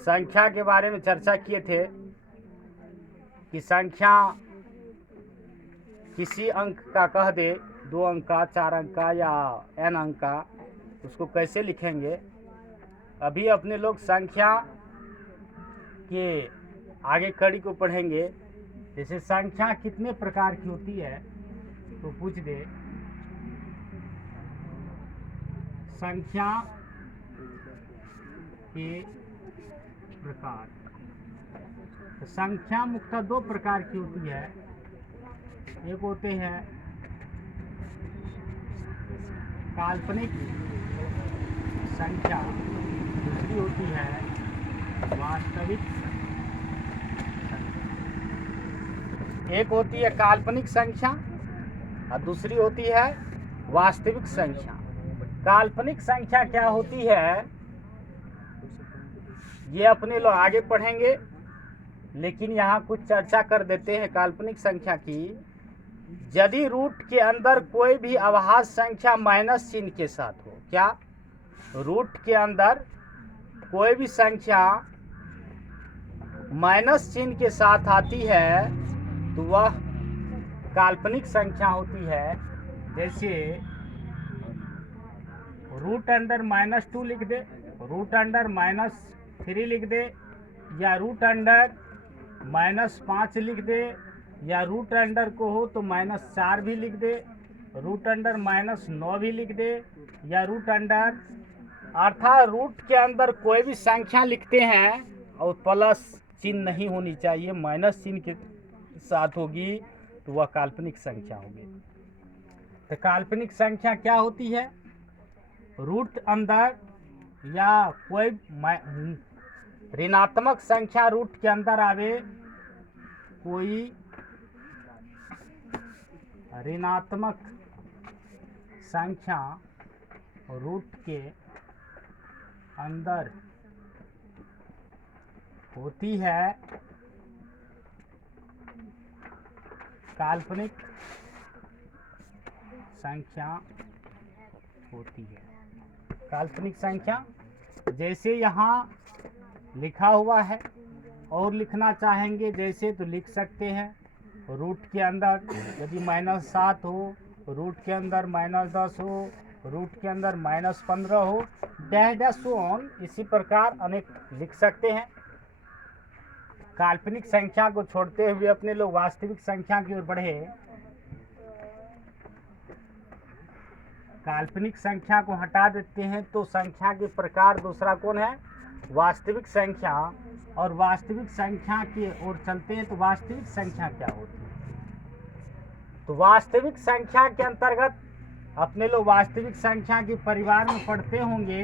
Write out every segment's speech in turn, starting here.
संख्या के बारे में चर्चा किए थे कि संख्या किसी अंक का कह दे, 2 अंक का, 4 अंक का या n अंक का, उसको कैसे लिखेंगे। अभी अपने लोग संख्या के आगे कड़ी को पढ़ेंगे। जैसे संख्या कितने प्रकार की होती है तो पूछ दे, संख्या के प्रकार। तो संख्या मुख्यतः 2 प्रकार की होती है। एक होते हैं काल्पनिक संख्या, दूसरी होती है वास्तविक संख्या। एक होती है काल्पनिक संख्या और दूसरी होती है वास्तविक संख्या। काल्पनिक संख्या क्या होती है ये अपने लोग आगे पढ़ेंगे, लेकिन यहाँ कुछ चर्चा कर देते हैं काल्पनिक संख्या की। यदि रूट के अंदर कोई भी अभाज्य संख्या माइनस चिन्ह के साथ हो, क्या रूट के अंदर कोई भी संख्या माइनस चिन्ह के साथ आती है तो वह काल्पनिक संख्या होती है। जैसे रूट अंडर -2 लिख दे, रूट अंडर -3 लिख दे, या रूट अंडर -5 लिख दे, या रूट अंडर को हो तो -4 भी लिख दे, रूट अंडर -9 भी लिख दे, या रूट अंडर, अर्थात रूट के अंदर कोई भी संख्या लिखते हैं और प्लस चिन्ह नहीं होनी चाहिए, माइनस चिन्ह के साथ होगी तो वह काल्पनिक संख्या होगी। तो काल्पनिक संख्या क्या होती है? रूट अंदर या कोई ऋणात्मक संख्या रूट के अंदर आवे, कोई ऋणात्मक संख्या रूट के अंदर होती है, काल्पनिक संख्या होती है। काल्पनिक संख्या जैसे यहाँ लिखा हुआ है, और लिखना चाहेंगे जैसे तो लिख सकते हैं। रूट के अंदर यदि -7 हो, रूट के अंदर -10 हो, रूट के अंदर -15 हो, डैश डैश सो ऑन, इसी प्रकार अनेक लिख सकते हैं। काल्पनिक संख्या को छोड़ते हुए अपने लोग वास्तविक संख्या की ओर बढ़े। काल्पनिक संख्या को हटा देते हैं तो संख्या के प्रकार दूसरा कौन है? वास्तविक संख्या। और वास्तविक संख्या की ओर चलते हैं तो वास्तविक संख्या क्या होती है? तो वास्तविक संख्या के अंतर्गत अपने लोग वास्तविक संख्या के परिवार में पढ़ते होंगे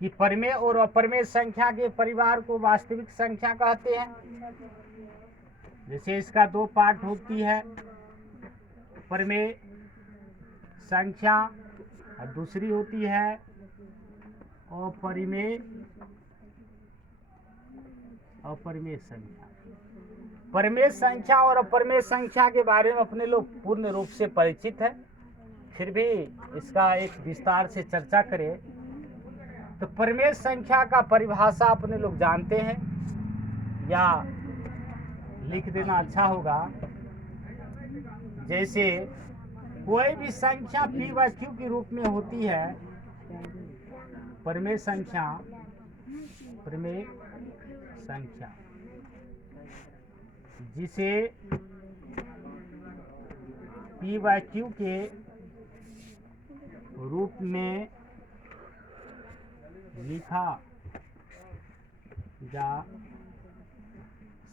कि परिमेय और अपरिमेय संख्या के परिवार को वास्तविक संख्या कहते हैं। जैसे इसका 2 पार्ट होती है, परिमेय संख्या और दूसरी होती है अपरिमेय संख्या। परिमेय संख्या और अपरिमेय संख्या के बारे में अपने लोग पूर्ण रूप से परिचित है, फिर भी इसका एक विस्तार से चर्चा करें तो परिमेय संख्या का परिभाषा अपने लोग जानते हैं या लिख देना अच्छा होगा। जैसे कोई भी संख्या p/q के रूप में होती है, परिमेय संख्या, जिसे p/q के रूप में लिखा जा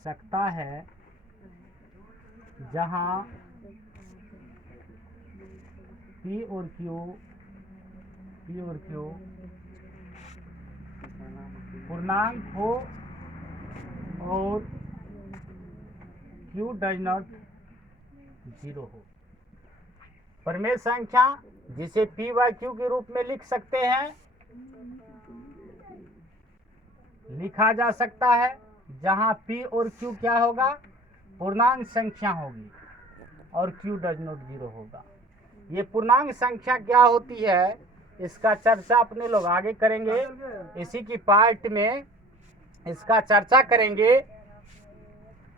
सकता है, जहां P और Q पूर्णांक हो और Q डज नॉट 0 हो। परिमेय संख्या जिसे p/q के रूप में लिख सकते हैं, लिखा जा सकता है जहां P और Q क्या होगा? पूर्णांक संख्या होगी और Q डज नॉट 0 होगा। ये पूर्णांक संख्या क्या होती है? इसका चर्चा अपने लोग आगे करेंगे। इसी की पार्ट में इसका चर्चा करेंगे।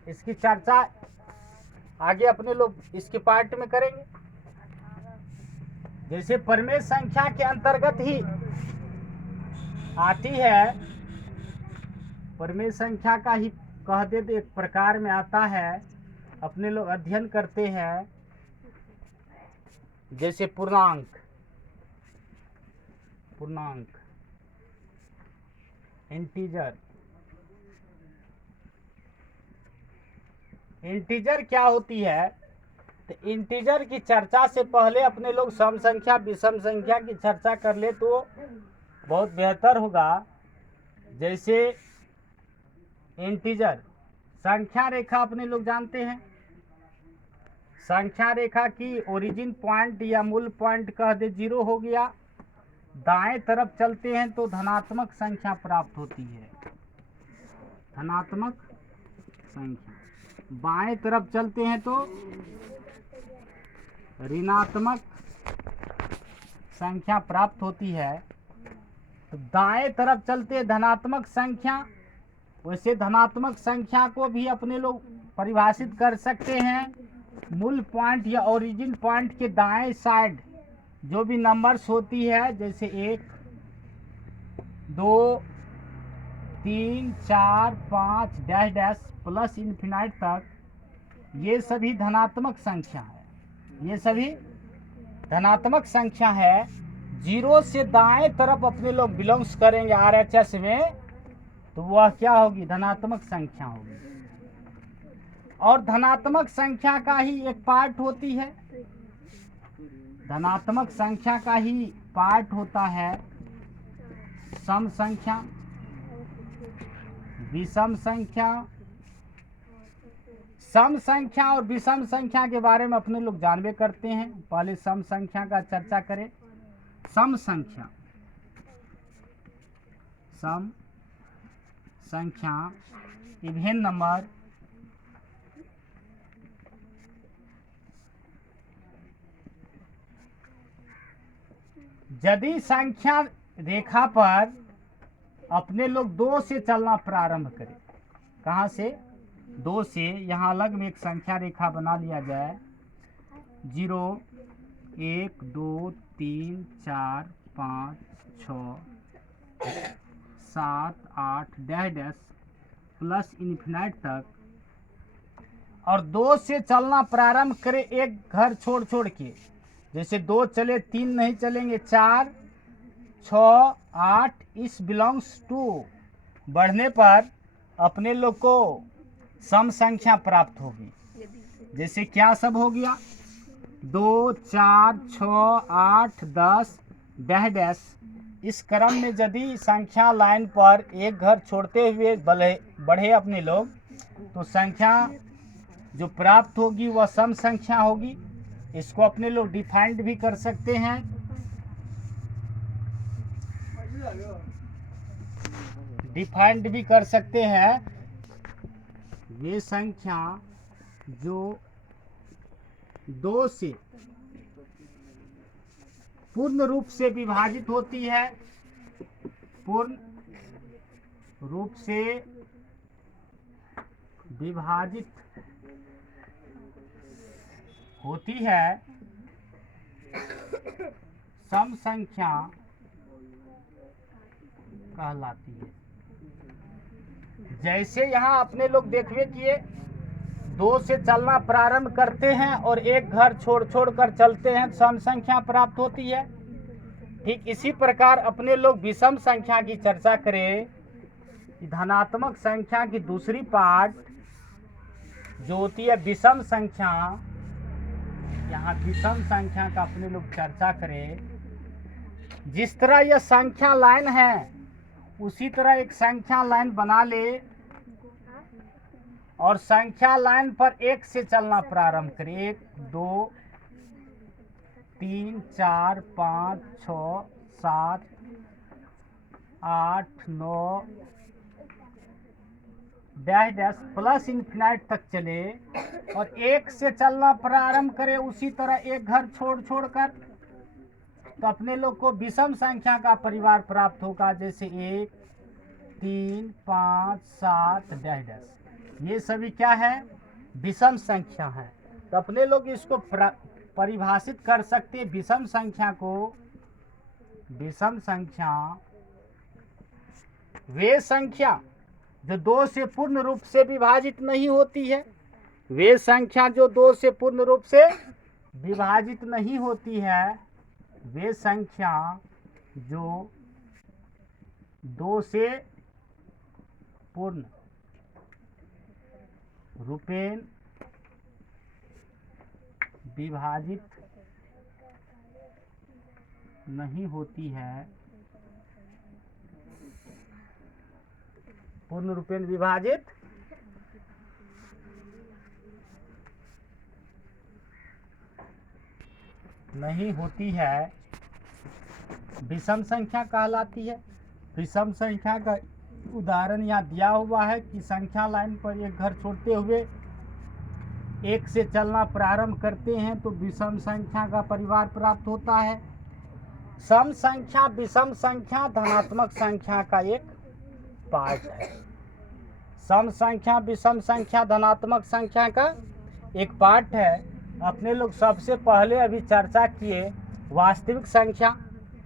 इसकी चर्चा आगे अपने लोग इसके पार्ट में करेंगे। जैसे परमेय संख्या के अंतर्गत ही आती है, परमेय संख्या का ही कह दे तो एक प्रकार में आता है, अपने लोग अध्ययन करते हैं। जैसे पूर्णांक, इंटीजर क्या होती है? तो इंटीजर की चर्चा से पहले अपने लोग सम संख्या विषम संख्या की चर्चा कर ले तो बहुत बेहतर होगा। जैसे इंटीजर संख्या रेखा अपने लोग जानते हैं। संख्या रेखा की ओरिजिन पॉइंट या मूल पॉइंट कह दे 0 हो गया। दाएं तरफ चलते हैं तो धनात्मक संख्या प्राप्त होती है, धनात्मक संख्या। बाएं तरफ चलते हैं तो ऋणात्मक संख्या प्राप्त होती है। तो दाएं तरफ चलते धनात्मक संख्या, वैसे धनात्मक संख्या को भी अपने लोग परिभाषित कर सकते हैं। मूल पॉइंट या ओरिजिन पॉइंट के दाएं साइड जो भी नंबर्स होती है, जैसे 1, 2, 3, 4, 5 डैश डैश प्लस इन्फिनाइट तक, ये सभी धनात्मक संख्या है। ये सभी धनात्मक संख्या है। 0 से दाएं तरफ अपने लोग बिलोंग्स करेंगे RHS में, तो वह क्या होगी? धनात्मक संख्या होगी। और धनात्मक संख्या का ही एक पार्ट होती है, धनात्मक संख्या का ही पार्ट होता है सम संख्या, विषम संख्या। सम संख्या और विषम संख्या के बारे में अपने लोग जानबे करते हैं। पहले सम संख्या का चर्चा करें। सम संख्या, सम संख्या इवन नंबर यदि संख्या रेखा पर अपने लोग 2 से चलना प्रारंभ करें, कहाँ से? 2 से। यहाँ अलग में एक संख्या रेखा बना लिया जाए। 0, 1, 2, 3, 4, 5, 6, 7, 8 डैश डैश प्लस इन्फिनाइट तक, और 2 से चलना प्रारंभ करें एक घर छोड़ छोड़ के। जैसे 2 चले, 3 नहीं चलेंगे, 4, 6, 8 इस बिलोंग्स टू बढ़ने पर अपने लोग को सम संख्या प्राप्त होगी। जैसे क्या सब हो गया? 2, 4, 6, 8, 10 डैश डैश। इस क्रम में यदि संख्या लाइन पर एक घर छोड़ते हुए बढ़े अपने लोग, तो संख्या जो प्राप्त होगी वह सम संख्या होगी। इसको अपने लोग डिफाइंड भी कर सकते हैं। डिफाइंड भी कर सकते हैं। वे संख्या जो 2 से पूर्ण रूप से विभाजित होती है, पूर्ण रूप से विभाजित होती है, सम संख्या कहलाती है। जैसे यहाँ अपने लोग देखिए कि 2 से चलना प्रारंभ करते हैं और एक घर छोड़ छोड़ कर चलते हैं, सम संख्या प्राप्त होती है। ठीक इसी प्रकार अपने लोग विषम संख्या की चर्चा करें। धनात्मक संख्या की दूसरी पार्ट जो होती है विषम संख्या, यहाँ विषम संख्या का अपने लोग चर्चा करें। जिस तरह यह संख्या लाइन है, उसी तरह एक संख्या लाइन बना ले और संख्या लाइन पर 1 से चलना प्रारंभ करें। 1, 2, 3, 4, 5, 6, 7, 8, 9 डैश डैश प्लस इन्फिनाइट तक चले और 1 से चलना प्रारंभ करें। उसी तरह एक घर छोड़ छोड़ कर, तो अपने लोग को विषम संख्या का परिवार प्राप्त होगा, जैसे 1, 3, 5, 7 डैश डैश। ये सभी क्या है? विषम संख्या है। तो अपने लोग इसको परिभाषित कर सकते हैं। विषम संख्या को, विषम संख्या वे संख्या जो 2 से पूर्ण रूप से विभाजित नहीं होती है, वे संख्या जो 2 से पूर्ण रूप से विभाजित नहीं होती है, वे संख्या जो 2 से पूर्ण रूपेण विभाजित नहीं होती है, पूर्ण रूपेण विभाजित नहीं होती है, विषम संख्या कहलाती है। विषम संख्या का उदाहरण यहाँ दिया हुआ है कि संख्या लाइन पर एक घर छोड़ते हुए 1 से चलना प्रारंभ करते हैं तो विषम संख्या का परिवार प्राप्त होता है। सम संख्या विषम संख्या धनात्मक संख्या का एक पार्ट है। सम संख्या विषम संख्या धनात्मक संख्या का एक पार्ट है। अपने लोग सबसे पहले अभी चर्चा किए वास्तविक संख्या।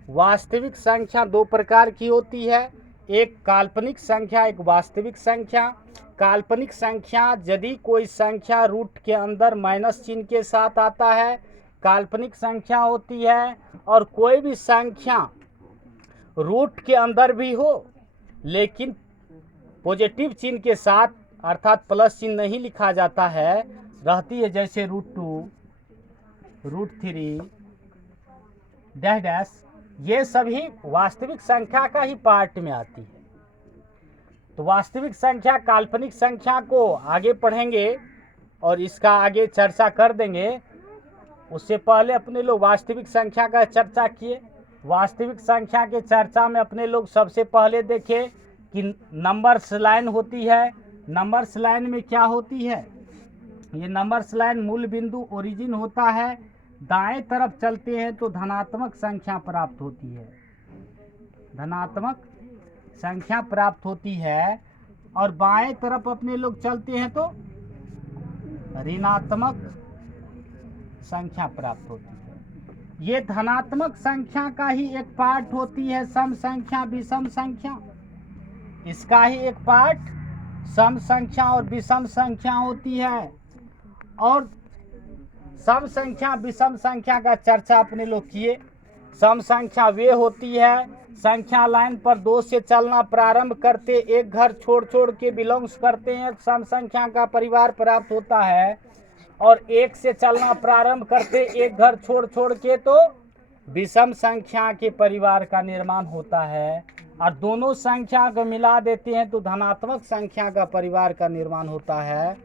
वास्तविक संख्या 2 प्रकार की होती है, एक काल्पनिक संख्या, एक वास्तविक संख्या। काल्पनिक संख्या यदि कोई संख्या रूट के अंदर माइनस चिन्ह के साथ आता है, काल्पनिक संख्या होती है। और कोई भी संख्या रूट के अंदर भी हो लेकिन पॉजिटिव चिन्ह के साथ अर्थात प्लस चिन्ह नहीं लिखा जाता है, रहती है, जैसे √2, √3 डैश डैश, ये सभी वास्तविक संख्या का ही पार्ट में आती है। तो वास्तविक संख्या काल्पनिक संख्या को आगे पढ़ेंगे और इसका आगे चर्चा कर देंगे। उससे पहले अपने लोग वास्तविक संख्या का चर्चा किए। वास्तविक संख्या के चर्चा में अपने लोग सबसे पहले देखे कि नंबर्स लाइन होती है। नंबर्स लाइन में क्या होती है? ये नंबर्स लाइन मूल बिंदु ओरिजिन होता है। दाएं तरफ चलते हैं तो धनात्मक संख्या प्राप्त होती है, धनात्मक संख्या प्राप्त होती है। और बाएं तरफ अपने लोग चलते हैं तो ऋणात्मक संख्या प्राप्त होती है। ये धनात्मक संख्या का ही एक पार्ट होती है सम संख्या विषम संख्या। इसका ही एक पार्ट सम संख्या और विषम संख्या होती है। और सम संख्या विषम संख्या का चर्चा अपने लोग किए। सम संख्या वे होती है संख्या लाइन पर 2 से चलना प्रारंभ करते एक घर छोड़ छोड़ के बिलोंग्स करते हैं, सम संख्या का परिवार प्राप्त होता है। और 1 से चलना प्रारंभ करते एक घर छोड़ छोड़ के तो विषम संख्या के परिवार का निर्माण होता है। और दोनों संख्या को मिला देते हैं तो धनात्मक संख्या का परिवार का निर्माण होता है।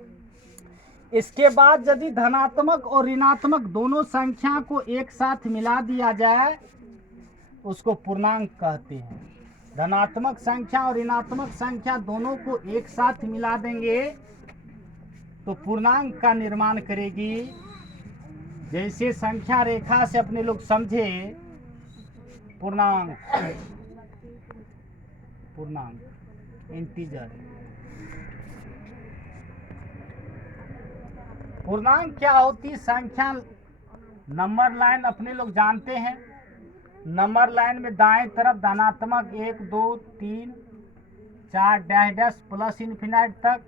इसके बाद यदि धनात्मक और ऋणात्मक दोनों संख्या को एक साथ मिला दिया जाए उसको पूर्णांक कहते हैं। धनात्मक संख्या और ऋणात्मक संख्या दोनों को एक साथ मिला देंगे तो पूर्णांक का निर्माण करेगी। जैसे संख्या रेखा से अपने लोग समझे पूर्णांक, पूर्णांक इंटीजर। पूर्णांक क्या होती? संख्या नंबर लाइन अपने लोग जानते हैं। नंबर लाइन में दाएं तरफ धनात्मक 1, 2, 3, 4 डैश डैश प्लस इन्फिनाइट तक,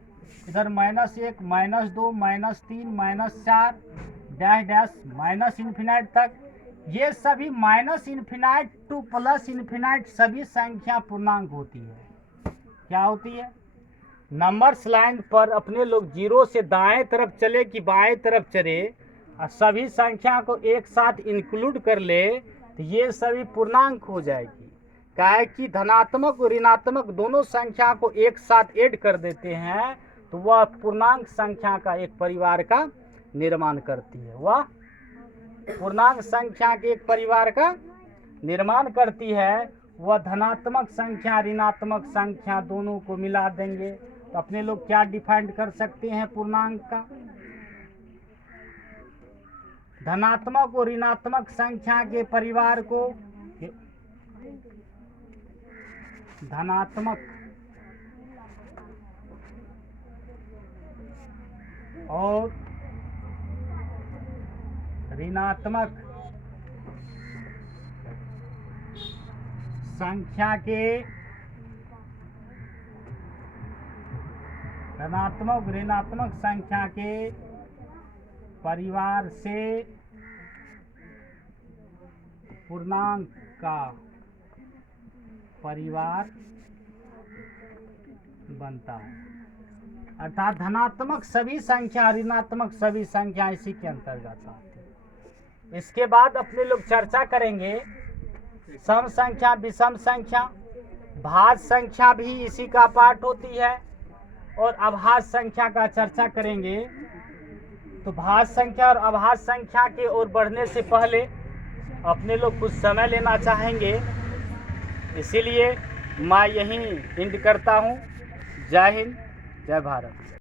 इधर -1, -2, -3, -4 डैश डैश माइनस इन्फिनाइट तक। ये सभी minus infinite two plus infinite सभी संख्या पूर्णांक होती है। क्या होती है? नंबर्स लाइन पर अपने लोग 0 से दाएं तरफ चले कि बाएं तरफ चले और सभी संख्या को एक साथ इंक्लूड कर ले तो ये सभी पूर्णांक हो जाएगी। क्या है कि धनात्मक और ऋणात्मक दोनों संख्या को एक साथ ऐड कर देते हैं तो वह पूर्णांक संख्या का एक परिवार का निर्माण करती है। वह पूर्णांक संख्या के एक परिवार का निर्माण करती है। वह धनात्मक संख्या ऋणात्मक संख्या दोनों को मिला देंगे तो अपने लोग क्या डिफाइन कर सकते हैं पूर्णांक का? धनात्मक और ऋणात्मक संख्या के परिवार को धनात्मक और ऋणात्मक संख्या के धनात्मक ऋणात्मक संख्या के परिवार से पूर्णांक का परिवार बनता है। अर्थात धनात्मक सभी संख्या ऋणात्मक सभी संख्या इसी के अंतर्गत आती है। इसके बाद अपने लोग चर्चा करेंगे सम संख्या, विषम संख्या, भाज्य संख्या भी इसी का पार्ट होती है और अभाज्य संख्या का चर्चा करेंगे। तो भाज्य संख्या और अभाज्य संख्या की ओर बढ़ने से पहले अपने लोग कुछ समय लेना चाहेंगे, इसीलिए मैं यहीं एंड करता हूँ। जय हिंद, जय भारत।